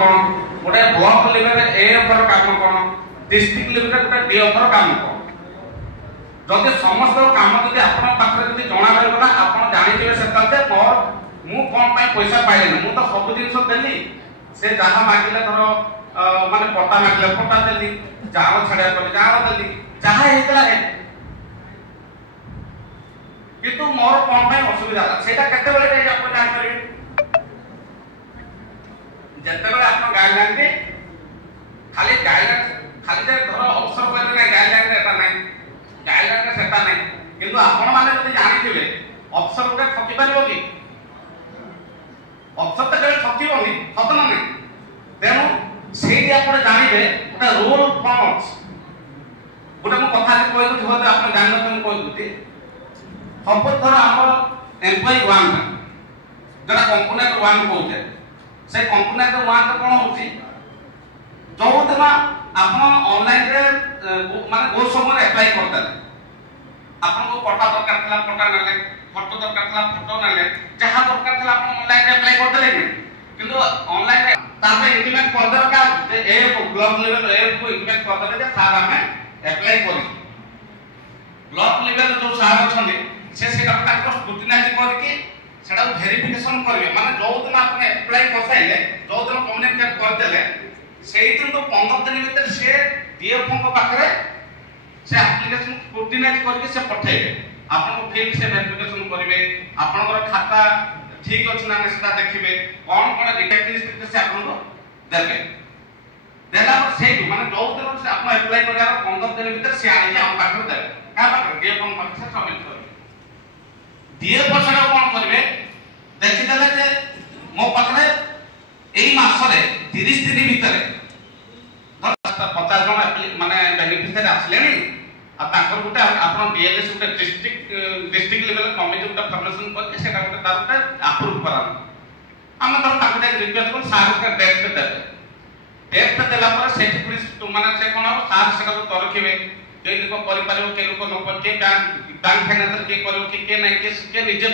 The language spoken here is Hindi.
कौन गोटे ब्लॉक लेवल एएफ काम कौन डिस्ट्रिक्ट लेवल गोटे डीएफ काम कौन जदि समस्त काम जदि आपण पाखरे जदि जणा रहबा आपण जानिथिबे सेतते मोर मु कोन पई पैसा पाइले मु तो सब जिंस देली से जहा मागिले धर माने पट्टा मागिले पट्टा देली जाओ छडा कर जाओ देली जहा हेतला है किंतु मोर कोन पई असुविधा सेटा केते बेले जाय आपण जान करिवे जते बेले आपण गाइडलाइन के खाली गाइडलाइन खाली जे धर अवसर करले ना गाइडलाइन एटा नै गाइडलाइन के सेटा नै किंतु आपण माने जदि जानिथिबे अवसर के ठकी पारिबो कि अवसर तो केवल ठकीबोनी सत ना नै तेनु सेठी आपण जानिबे ओटा रोल कोन अछि गोटे मु कथा कहि दु होते आपण जान न कहि दुती सपोज धर हमर एम्प्लॉय 1 जरा कंपोनेंट 1 कहते से कंपोनेंट 1 तो कोन होची जो दिन आपण ऑनलाइन रे माने गो समय अप्लाई करता आपण को पट्टा दरकार थला पट्टा नले फोटो दरकार थला फोटो नले जहां दरकार थला आपण ऑनलाइन रे अप्लाई करते ले किंतु ऑनलाइन रे तापे इंटीमेट कर दरका ए ब्लॉक लेवल ए को इंटीमेट कर दरका जे सार हमें अप्लाई करी ब्लॉक लेवल जो सार छने से सेटा ताको स्क्रूटिनाइज करके सेटा वेरिफिकेशन करबे माने जो दिन आपण अप्लाई करसाइले जो दिन कम्युनिकेट कर देले सेही दिन तो 15 दिन भीतर से डीएफओ को पाखरे से एप्लीकेशन स्क्रूटिनाइज करके से पठेबे आपण को फिर से वेरिफिकेशन करबे आपनकर खाता ठीक अछि ना सेटा देखिबे कोन कोन डिटेक्टिव से आपण को देबे देला पर से माने जो दिन से आपण अप्लाई करार 15 दिन भीतर से आनी हम पाखरे देबे का पाखरे डीएफओ पाखरे से सबमिट करबे डीएफओ सेटा कोन करबे देखि देले जे मो पाखरे एई मासरे 30 दिन भीतर 50 जन माने बेनिफिशियरी आसलेनी आ ताकर गुटे आपण डीएलएस गुटे डिस्ट्रिक्ट लेवल कमिटी गुटे फॉर्मेशन करके सेटा गुटे तार गुटे अप्रूव करा हम तो ताकते रिक्वेस्ट कर सार के डेट पे देबे डेट पे देला पर सेठी पुलिस माने से कोन सार सेटा को तरखिबे के लोक करि पारिबो के लोक न के बैंक फाइनेंसर के करियो के नै के निजे